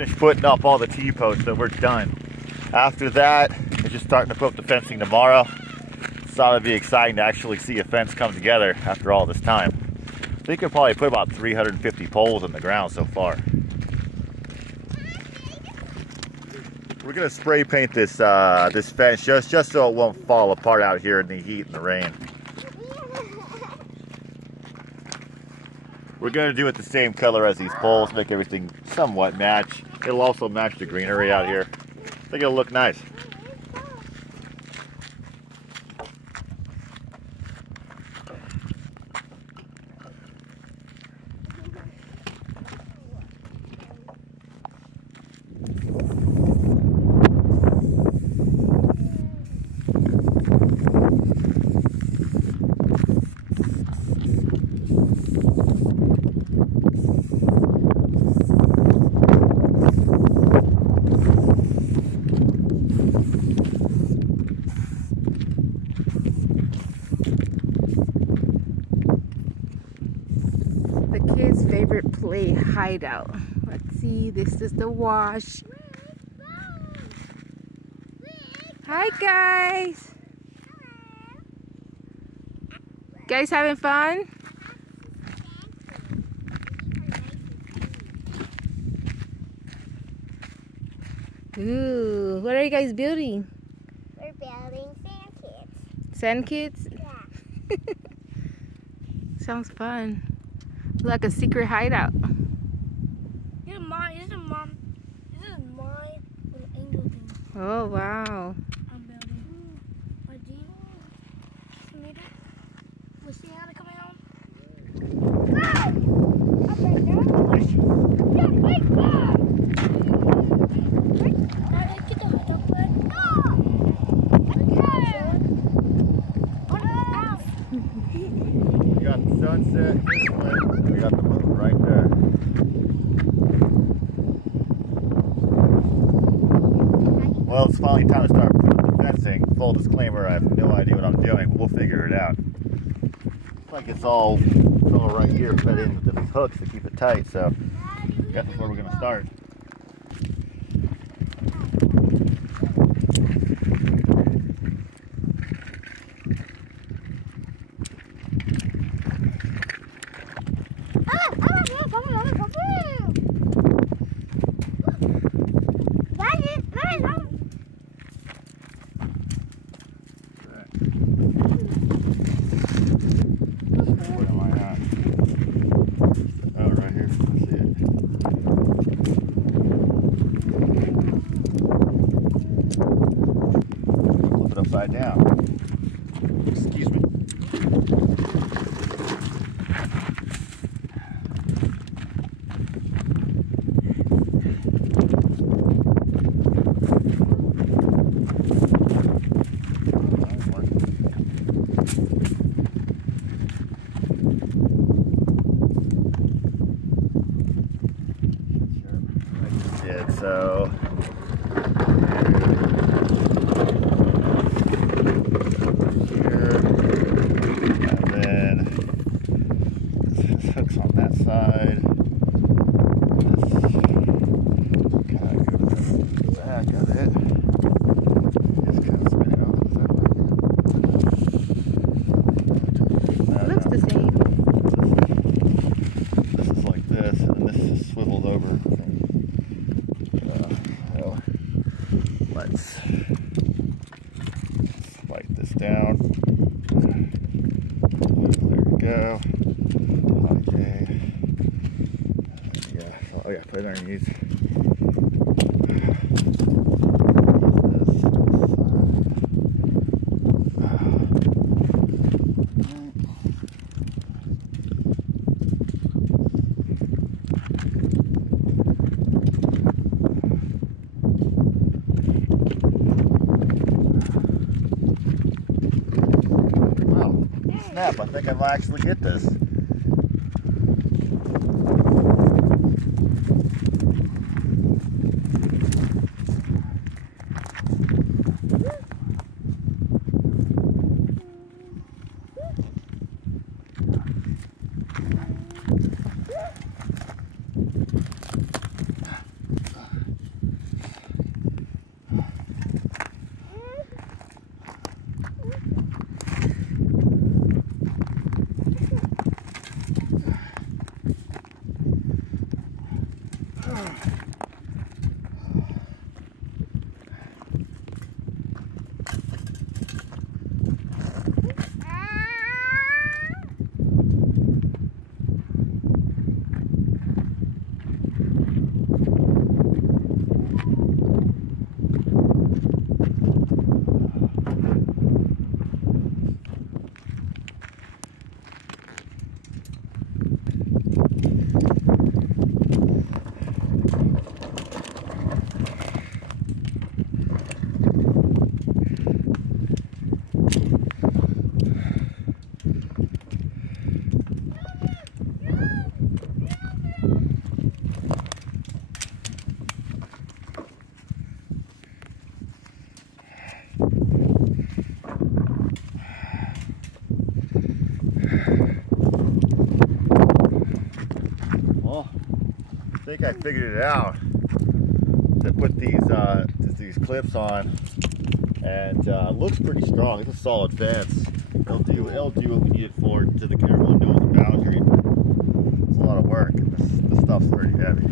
Finished putting up all the T-posts, so we're done. After that, we're just starting to put up the fencing tomorrow. Thought it'd be exciting to actually see a fence come together after all this time. I think we'll probably put about 350 poles in the ground so far. We're gonna spray paint this this fence just so it won't fall apart out here in the heat and the rain. We're gonna do it the same color as these poles, make everything somewhat match. It'll also match the greenery out here. I think it'll look nice. Kids' favorite play hideout. Let's see, this is the wash. Hi guys. Guys having fun? Ooh, what are you guys building? We're building sand kids. Sand kids? Yeah. Sounds fun. Like a secret hideout. This is my little angel thing. Oh wow. I'm building. My Jean. We'll see how to come out. Go! Up right now. Yeah, wait, go! Get the hot dog bread. No! We got the sunset this way. We got the moon right there. Well, it's finally time to start putting up the fencing. Full disclaimer, I have no idea what I'm doing, but we'll figure it out. Looks like it's all right here fed into these hooks to keep it tight, so I guess that's where we're going to start. Upside down. Excuse me. So hooks on that side. Just kind of go to the back of it. Just kind of spin it off. It looks the same. This is like this, and this is swiveled over. So let's spike this down. There we go. Okay. Yeah. Oh yeah. Put it underneath. Wow. Snap! I think I might actually get this. think I figured it out. To put these clips on, and looks pretty strong. It's a solid fence. It'll do what we need it for to the everyone knows the boundary. It's a lot of work. This stuff's pretty heavy.